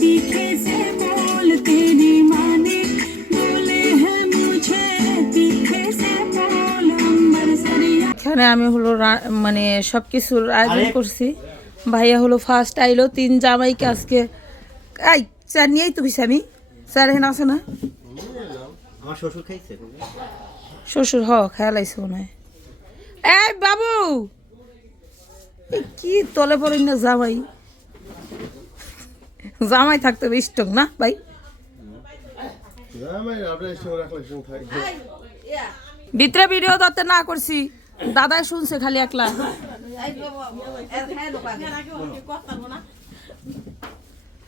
तीखे से बोल तेरी माने बोले हैं मुझे तीखे से बोल अंबर सरिया এখানে আমি হলো রা- মানে সব কিছুর আয়োজন করছি ভাইয়া হলো ফার্স্ট আইলো তিন জামাইকে আজকে এই চার নিয়েই তো গেছি আমি স্যার এখানে আছে না আমার শ্বশুর খাইছে শ্বশুর হ খেয়াল আইসে মনে হয়। এই বাবু! কি তলে পড়ে না জামাই? জামাই থাকতে হবে স্ট্রং না ভাই? ভিতরে ভিডিও ধরতে না করছি। দাদাই শুনছে খালি একলা।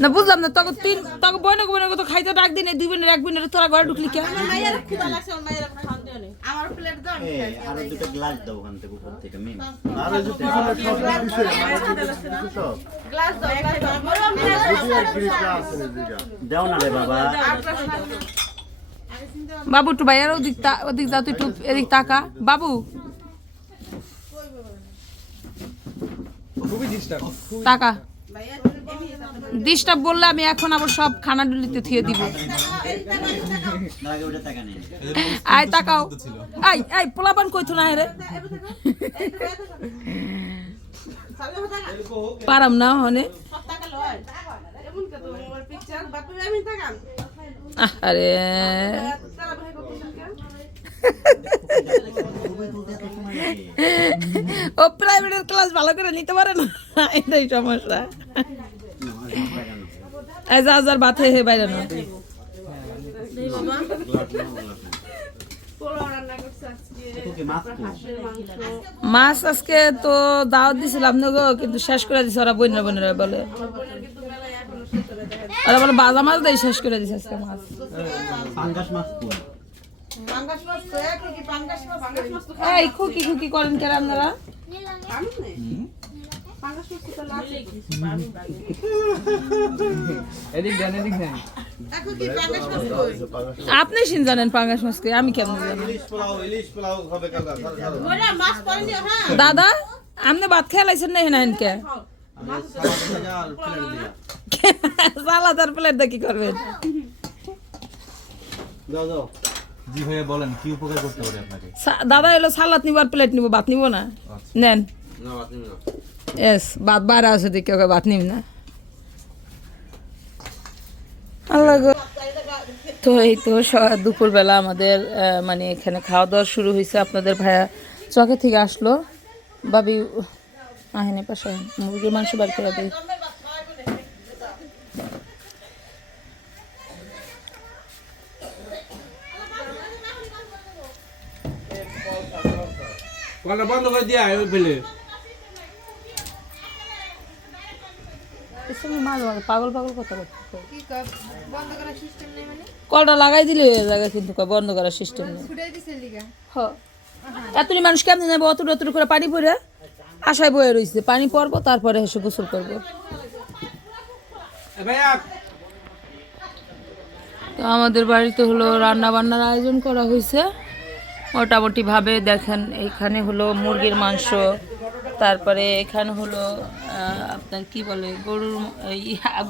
না বুঝলাম না তখন তিন তখন বইনে বইনে তো খাইতে ডাক দিনে দুই বোনের এক বোনের তোরা ঘরে ঢুকলি কে আরও দুটো গ্লাস দাও ওখান থেকে উপর থেকে মেন দাও না রে বাবা। বাবু একটু ভাইয়ার ওদিক তা- ওদিক যা তুই একটু এদিক তাকা। বাবু। টাকা ডিস্টার্ব বললে আমি এখন আবার সব খানা ডুলিতে থিয়ে দিব। না আগে ওটা টাকা নেই আয় তাকাও। আই আই পোলাপান কইতো না রে? পারাম না হনে। আরে। ও প্রাইভেটের ক্লাস ভালো করে নিতে পারে না? এটাই সমস্যা। যা যার বাথে হে বাইরে মাছ আজকে তো দাওয়াত দিছিলাম না গো, কিন্তু শেষ করে দিছে ওরা বন্যা বন্যা বলে। ওরা বলে বাজা মাছ দেয় শেষ করে দিছে আজকে মাছ। পাঙ্গাস মাছ এই খুকি খুকি করেন কেন আপনারা? আপনি শিন জানেন পাঙ্গাস মাছকে আমি কেমন জানি? দাদা আপনি ভাত খেলাইছেন না হেনা হেনকে সালাদার প্লেট দিয়ে কি করবেন জি ভাইয়া বলেন কি উপকার করতে পারি আপনাকে? দাদা এলো সালাদ নিব আর প্লেট নিব ভাত নিব না? নেন। এস ভাত বাইরে আছে দেখে ওকে ভাত নিব না। আল্লাহ গো। তো এই তো দুপুরবেলা আমাদের মানে এখানে খাওয়া দাওয়া শুরু হয়েছে আপনাদের ভাইয়া চকে থেকে আসলো। বাবি আহেনে পাশে। মুরগির মাংস বার করে দিই। বন্ধ করে দিয়া ওই ফেলে। এসব মাঝে মাঝে পাগল পাগল কথা বলতে কলটা লাগাই দিলে কিন্তু কয় বন্ধ করার সিস্টেম নেই। হ। এতনি মানুষ কেমন নেবে করে পানি পরে আশায় বয়ে রয়েছে পানি পরবো তারপরে এসে গোসল করব। তো আমাদের বাড়িতে হলো রান্না বান্নার আয়োজন করা হয়েছে। মোটামুটি ভাবে দেখেন এখানে হলো মুরগির মাংস তারপরে এখানে হলো আপনার কি বলে গরুর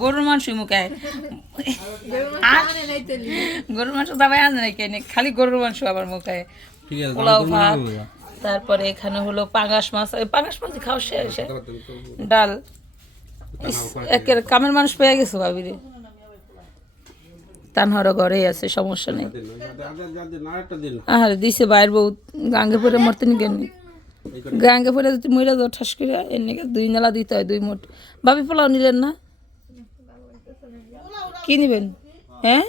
গরুর মাংস মুখে গরুর মাংস দাবাই আনে নাকি এনে খালি গরুর মাংস আবার মুখে পোলাও ভাত তারপরে এখানে হলো পাঙাশ মাছ। পাঙাশ মাছ খাওয়া শেষ। ডাল। একের কামের মানুষ পেয়ে গেছে গেছো ভাবিরে তানহরা ঘরেই আছে সমস্যা নেই। আহারে দিছে বাইর বউ গাঙ্গে পরে মরতে নি। কেন গাঙ্গে পরে যদি মহিলা যাও ঠাস করে এর নাকি দুই নালা দিতে হয় দুই মোট ভাবি পোলাও নিলেন না? কি নিবেন? হ্যাঁ?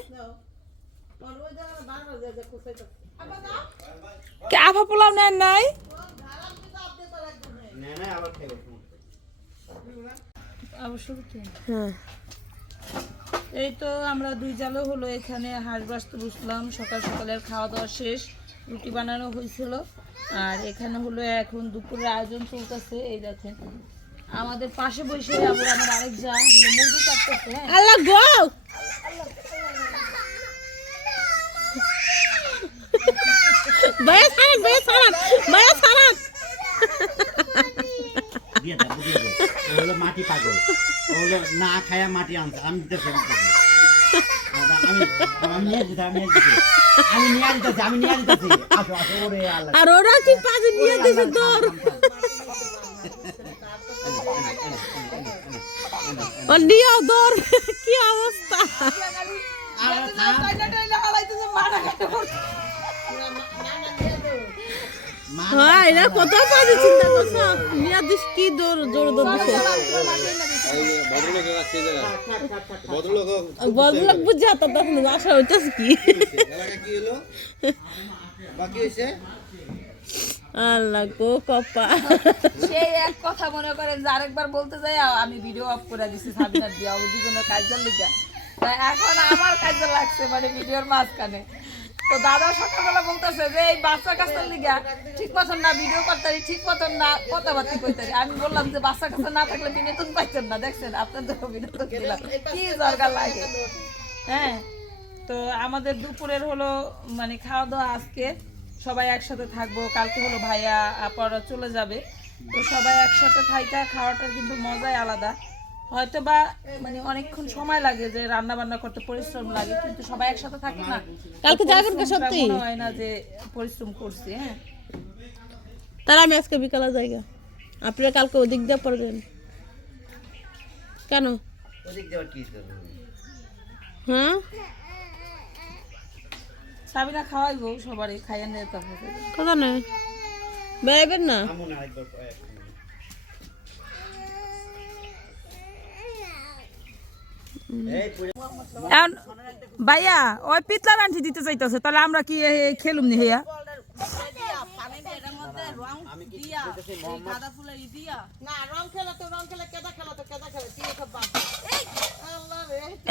আফা পোলাও নেন নাই? হ্যাঁ। এই তো আমরা দুই জালো হলো এখানে হাঁস বাস্ত বসলাম সকাল সকালের খাওয়া দাওয়া শেষ রুটি বানানো হয়েছিল। আর এখানে হলো এখন দুপুরের আয়োজন চলতেছে এই দেখেন। আমাদের পাশে বসে আবার আমার আরেক যা মুরগি কাটতেছে হ্যাঁ আল্লাহ গো ভাইয়া ছাড়ান ভাইয়া ছাড়ান ভাইয়া ছাড়ান দিয়ে দাও দিয়ে দাও ও হলো মাটি পাগল ও হলো না খায়া মাটি আনছে আমি দিতেছি আমি আমি নিয়ে দিতে আমি নিয়ে দিতে আমি নিয়ে দিতেছি আমি নিয়ে দিতেছি আসো আসো ওরে আল্লাহ আর ওরা কি পাশে নিয়ে দিছে তোর ও নিয়েও দৌড় কি অবস্থা হ্যাঁ এরা কত পাশে চিন্তা করছ নিয়ে দিস কি দৌড় জোর দৌড় দিছে বদলোক বুঝে তো তখন আশা হইতেছে কি আল্লাহ গো কপা সেই এক কথা মনে করেন যে আরেকবার বলতে যাই আমি ভিডিও অফ করে দিছি সাবিনার দিয়া ও দুজনের কাজের লিগা তাই এখন আমার কাজে লাগছে মানে ভিডিওর মাঝখানে তো দাদা সকালবেলা বলতেছে যে, এই বাচ্চা কাছের লিগা ঠিক মতন না ভিডিও করতারি, ঠিক মতন না, কথাবার্তা কইতারি। আমি বললাম যে, বাচ্চা কাছে না থাকলে বিনোদন পাইতেন না, দেখছেন? আপনাদের বিনোদন দিলাম। কি দরকার লাগে? হ্যাঁ তো আমাদের দুপুরের হলো মানে খাওয়া দাওয়া আজকে। সবাই একসাথে থাকব। কালকে হলো ভাইয়া আপারা চলে যাবে। তো সবাই একসাথে থাইকা, খাওয়াটার কিন্তু মজাই আলাদা। হয়তো বা মানে অনেকক্ষণ সময় লাগে যে রান্না বান্না করতে পরিশ্রম লাগে কিন্তু সবাই একসাথে থাকে না। কালকে যাবেন কে সত্যি? মনে হয় না যে পরিশ্রম করছি হ্যাঁ। তারা আমি আজকে বিকালে জায়গা আপনারা কালকে ওদিক দিয়ে পড়বেন। কেন? ওদিক দিয়ে কি করবে? হ্যাঁ? সাবিনা খাওয়াইবো সবারই খাইয়ে নিয়ে তারপরে কথা নেই। বেড়াবেন না আমন আরেকবার কয়েক এই পুরো এখন ভাইয়া ওই পিতলা লাঠি দিতে চাইতেছে তাহলে আমরা কি খেলুম নি হইয়া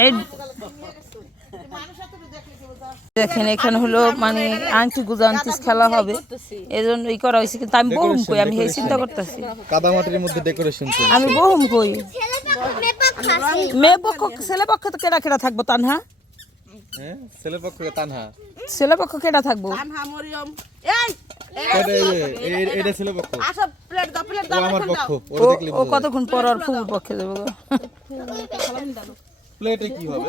এই দেখেন এখানে হলো মানে আংটি গুজান্তিস খেলা হবে। এই জন্য ই করা হয়েছে কিন্তু আমি বহুম কই আমি এই চিন্তা করতেছি। কাদামাটির মধ্যে ডেকোরেশন আমি বহুম কই। মেয়ে পক্ষ ছেলে পক্ষ তো কেডা কেডা থাকব তানহা? হ্যাঁ ছেলে পক্ষ তানহা। ছেলে পক্ষ কেডা থাকব? এটা এই! এই- এটা ছেলে পক্ষ। ও আমার পক্ষ ওরা দেখলে ও কতক্ষণ পর আর ফুল পক্ষে যাব প্লেটে কি হবে?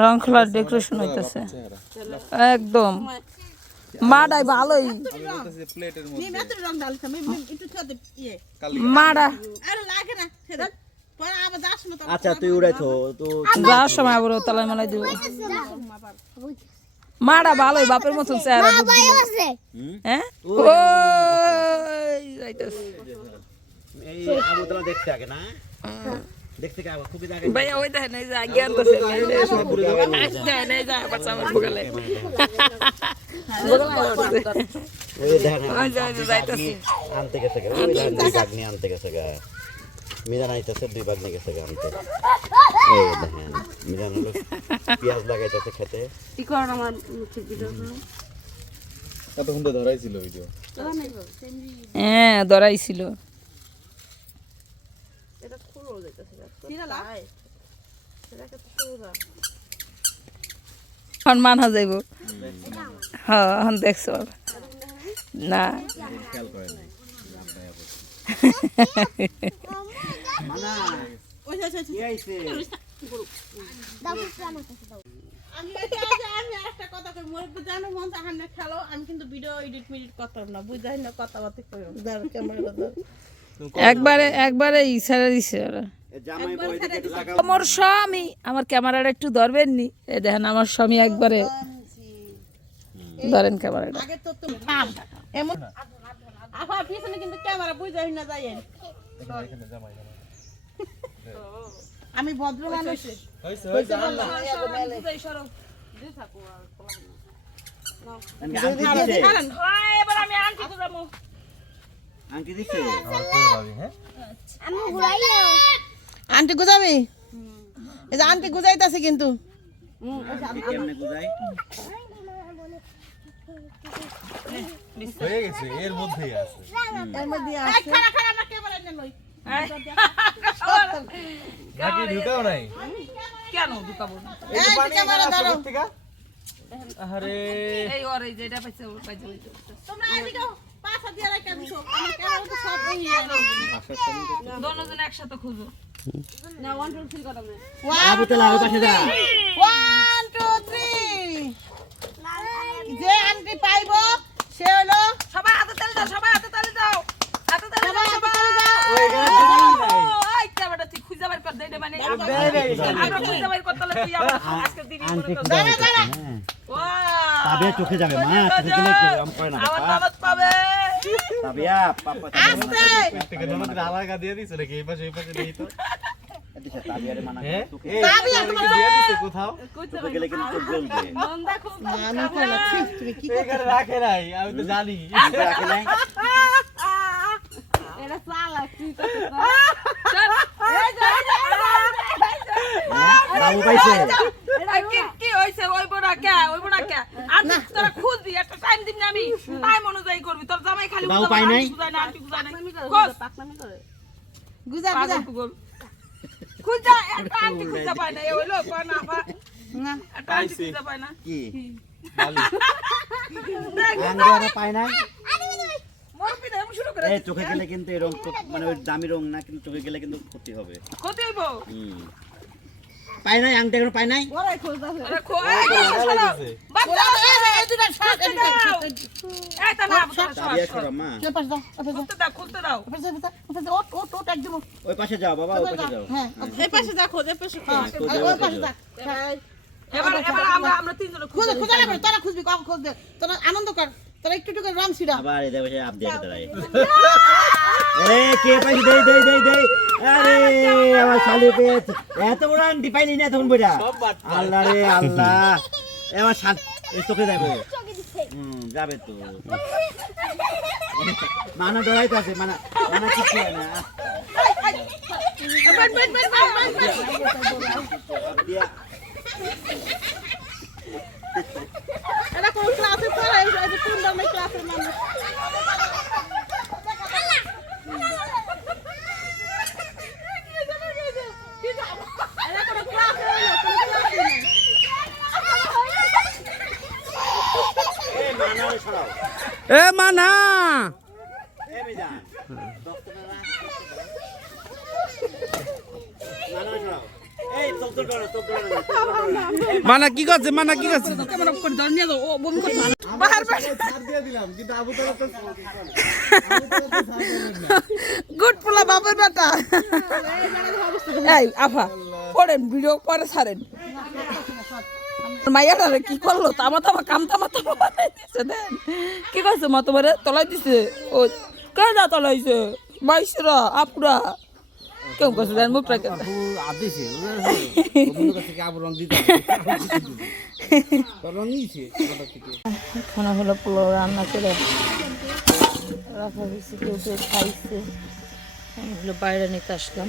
রং খেলার ডেকোরেশন হইতেছে। একদম। মাডাই ভালোই। প্লেটের মধ্যে। মাডা আচ্ছা তুই উড়াইছো তো যাওয়ার সময় আবার তালাই মালাই দিব। মাডা ভালোই বাপের মতন চেহারা। হ্যাঁ? ওই যাইতাছে। এই আবুতলা দেখতে আগে না? দেখতে কে খুবই দেখে ভাইয়া ওই দেখেন এই যে আগে আনতেছে। দেখেন এই যে আবার সামনে বগালে বগালে ওই দেখেন আনতে গেছে গা ওই দেখেন আনতে গেছে গা। মিজান আইতেছে দুই বাঘ নিয়ে গেছে গা আনতে এই দেখেন মিজান হলো পেঁয়াজ লাগাইতেছে খেতে। এতক্ষণ তো ধরাই ছিল ভিডিও হ্যাঁ ধরাইছিল। এখন মানা যাইব হ্যাঁ কি মন খেলো ভিডিও এডিট মিডিট করতাম না বুঝাই না কথাবার্তা কই দাঁড় ক্যামেরা দাঁড় একবারে একবারে ইশারা দিছে ওরা। আমার স্বামী আমার ক্যামেরাটা একটু ধরবেন নি দেখেন আমার স্বামী একবারে ধরেন। ক্যামেরাটা। আফা পিছনে কিন্তু ক্যামেরা বুঝাই না যাই আমি ভদ্র মানুষ। হ্যাঁ, এবার আমি আন্টি খুঁজামু। আংটি হ্যাঁ আন্টি গুজাবি এই যে আন্টি গুজাইতাছে কিন্তু এই কেমনে গুজাই হয়ে গেছে এর মধ্যেই আছে ঢাকি ঢুকাও নাই? কেন ঢুকাবো না? এই? আরে এই ওর এই যে এটা পাইছে, ওর পাইছে, তোমরা এদিকে পাঁচা দিয়ে রাখা দিছো আমার ক্যামেরা তো সব এই দোনোজন একসাথে খুঁজো। আবু তো লাগো পাশে যা। ওয়ান টু থ্রি যে আন্টি পাইবো সে হলো সবাই হাতে তালি দাও সবাই হাতে তালি দাও হাতে তালি দাও সবাই ওই ক্যামেরাটা তুই খুঁজে বের কর দে রে মানে আমরা খুঁজে বের করতে হলে তুই আমার আজকে দিবি আংটি করে খুঁজে তো হ্যাঁ ওয়াও তাবে চোখে যাবে মা চোখে গেলে কি আম করে না আমার বাবা? ননদ পাবে। তাবিয়া পাপা আস্তে। থেকে ননদের আলাদা দিয়ে দিছে নাকি? এই পাশে এই পাশে নেই তো। দিছে তাবিয়ারে হ্যাঁ? আমি তো রাখে নাই আমি তো জানি। রাখে নাই হ্যাঁ? বাবু পাইছে। কি কি হইছে? ওইব না কে? ওইব না কে? আর তোরা খুঁজবি একটা টাইম দিবি আমি। টাইম অনুযায়ী করবি। তোর জামাই খালি বাবু পাই নাই? আন্টি না আন্টি বুঝায় না খোঁজ। গুজা গুজা। খুঁজা একটা আন্টি খুঁজা পায় না এ হইল না আপা না। একটা আন্টি খুঁজা পায় না। কি? আঙ্গারে পায় না এমন শুরু করে এই চোখে গেলে কিন্তু খুব- মানে ওই দামি রং না কিন্তু চোখে গেলে কিন্তু ক্ষতি হবে। ক্ষতি হইব? পায় নাই আংটি এখনও পায় নাই। ওই পাশে যাও বাবা ওই পাশে যাও। হ্যাঁ। এই পাশে যা খোঁজ এই পাশে ওই পাশে যা। এবার এবার আমরা আমরা তিনজন খুঁজে খুঁজে তোরা খুঁজবি কখন খুঁজ দে তোরা আনন্দ কর। তোরা একটু একটু করে রং ছিড়া আবার এই দেখো সে আপ দিয়ে দাঁড়ায় এ কে পাইছে? দেই দেই দেই দেই। আরে আমার শালি পেয়েছে। এত বড় আংটি পাইলি না তখন বইটা? আল্লাহ রে আল্লাহ। আমার শাল চোখে যাবে হুম যাবে তো। মানা ডরাইতে আছে মানা মানা কিছু না যে কোন দামে ক্লাসের মানুষ এটা কোনো ক্লাসে হলো কোনো ক্লাসে নেই এ মানা রে সরাও এ মানা এ মিজান দশটা না মানা রে সরাও এই তোপ তোপ করো তোপ করো তোপ করো না মানা কি করছে? মানা কি করছে? গুড পোলা বাবার বেটা। আফা, পড়েন, ভিডিও পরে ছাড়েন। মাইয়াটা রে কি করল? তামা তামা কাম তামা তামা বানাই দিছে দেন কি করছে মা তোমারে? তলাই দিছে। ও কে যা তলাইছে? মাইসরা আপুরা। কেউ করছে দেন মুখ রাখে আদিছে বন্ধু কাছে রং দিতে রং নিছে ওটা থেকে। খানা হলো পোলাও রান্না করে। রাখা হয়েছে কেউ কেউ খাইছে। আমি হলো বাইরে নিতে আসলাম।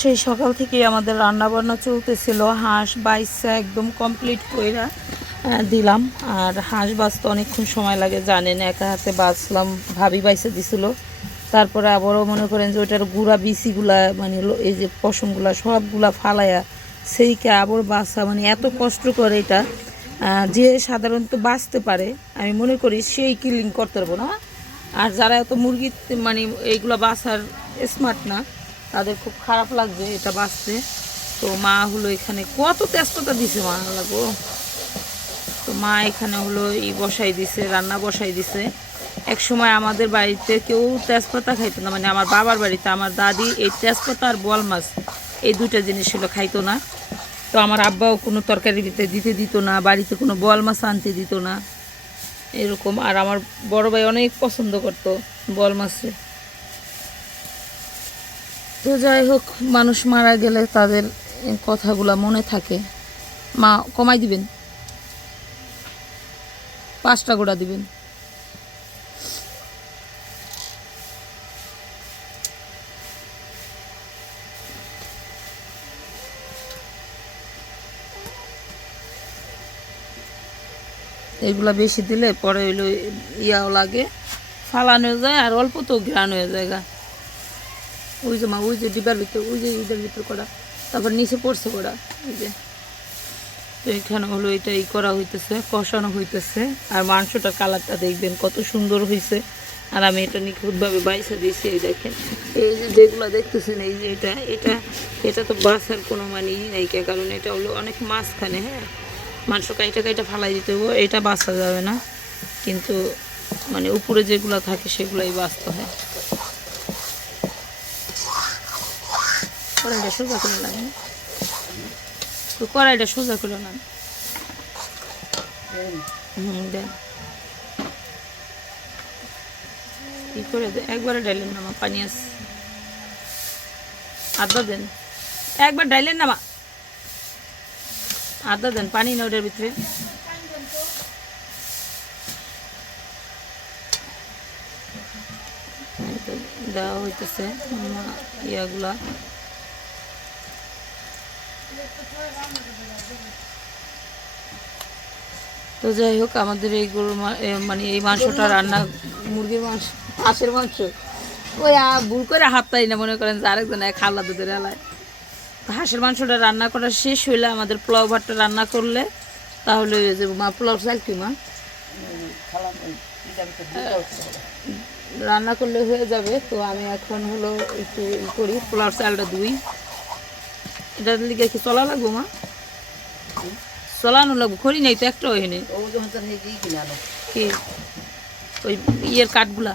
সেই সকাল থেকে আমাদের রান্না বান্না চলতেছিল হাঁস বাইসা একদম কমপ্লিট কইরা। দিলাম। আর হাঁস বাঁচতে অনেকক্ষণ সময় লাগে, জানেন, একা হাতে বাঁচলাম, ভাবি বাইসে দিছিল। তারপরে আবারও মনে করেন যে ওইটার গুঁড়া বিচিগুলা মানে এই যে পশমগুলা, সবগুলা ফালাইয়া সেইকে আবার বাঁচা মানে এত কষ্ট করে এটা। যে সাধারণত বাঁচতে পারে, আমি মনে করি সেই কিলিং করতে পারব না। আর যারা এত মুরগি মানে এইগুলো বাঁচার স্মার্ট না, তাদের খুব খারাপ লাগবে এটা বাঁচতে। তো মা হলো এখানে কত তেজপাতা দিছে, মা লাগো তো মা এখানে হলো ই বসাই দিছে, রান্না বসাই দিছে। এক সময় আমাদের বাড়িতে কেউ তেজপাতা খাইতো না মানে আমার বাবার বাড়িতে আমার দাদি এই তেজপাতা আর বল মাছ এই দুইটা জিনিস ছিল খাইতো না। তো আমার আব্বাও কোনো তরকারির ভিতরে দিতে দিত না, বাড়িতে কোনো বল মাছ আনতে দিত না। এরকম, আর আমার বড় ভাই অনেক পছন্দ করতো বল মাছে। তো যাই হোক, মানুষ মারা গেলে তাদের কথাগুলো মনে থাকে। মা কমাই দিবেন। পাঁচটা গোড়া দিবেন। এগুলা বেশি দিলে পরে হইল ইয়াও লাগে। ফালানো যায় আর অল্প তো ঘ্রাণ হয়ে যায় গা। ওই যে মা, ওই যে ডিবার ভিতর, ওই যে ইটার ভিতর করা। তারপর নিচে পড়ছে করা ওই যে। তো এখানে হলো এটা ই করা হইতেছে, কষানো হইতেছে। আর মাংসটার কালারটা দেখবেন কত সুন্দর হয়েছে আর আমি এটা নিখুঁতভাবে বাইসে দিয়েছি, এই দেখেন। এই যে যেগুলো দেখতেছেন, এই যে এটা এটা এটা তো বাসার কোনো মানে ই নাই কারণ এটা হলো অনেক মাঝখানে হ্যাঁ? মাংস কাইটা কাইটা ফালাই দিতে হবে এটা বাঁচা যাবে না। কিন্তু মানে উপরে যেগুলো থাকে, সেগুলোই বাঁচতে হয়। লাগে কড়াইটা সোজা করে না হুম, দেন। কি করে একবারে ডাইলেন না মা পানি আস আদা দেন। একবার ডাইলেন না, মা। আদা দেন, পানি না ওটার ভিতরে। দেওয়া হইতেছে ইয়াগুলা। তো যাই হোক, আমাদের এই গরুর মানে এই মাংসটা রান্না মুরগির মাংস হাঁসের মাংস। ওই ভুল করে হাত পাই না, মনে করেন যে আরেকজন খাল্লা দুধের এলায় তো হাঁসের মাংসটা রান্না করা শেষ হইলে আমাদের পোলাও ভাতটা রান্না করলে, তাহলে ওই যে মা, পোলাও চাল কি মা? রান্না করলে হয়ে যাবে। তো আমি এখন হলো একটু করি, পোলাও চালটা ধুই। এটা লিগে কি চলা লাগবো মা? চলানো লাগবো খড়ি নাই তো একটা হয়ে নেই ও যখন তার হেঁটেই কিনে আনো। কি? ওই ইয়ের কাঠগুলা।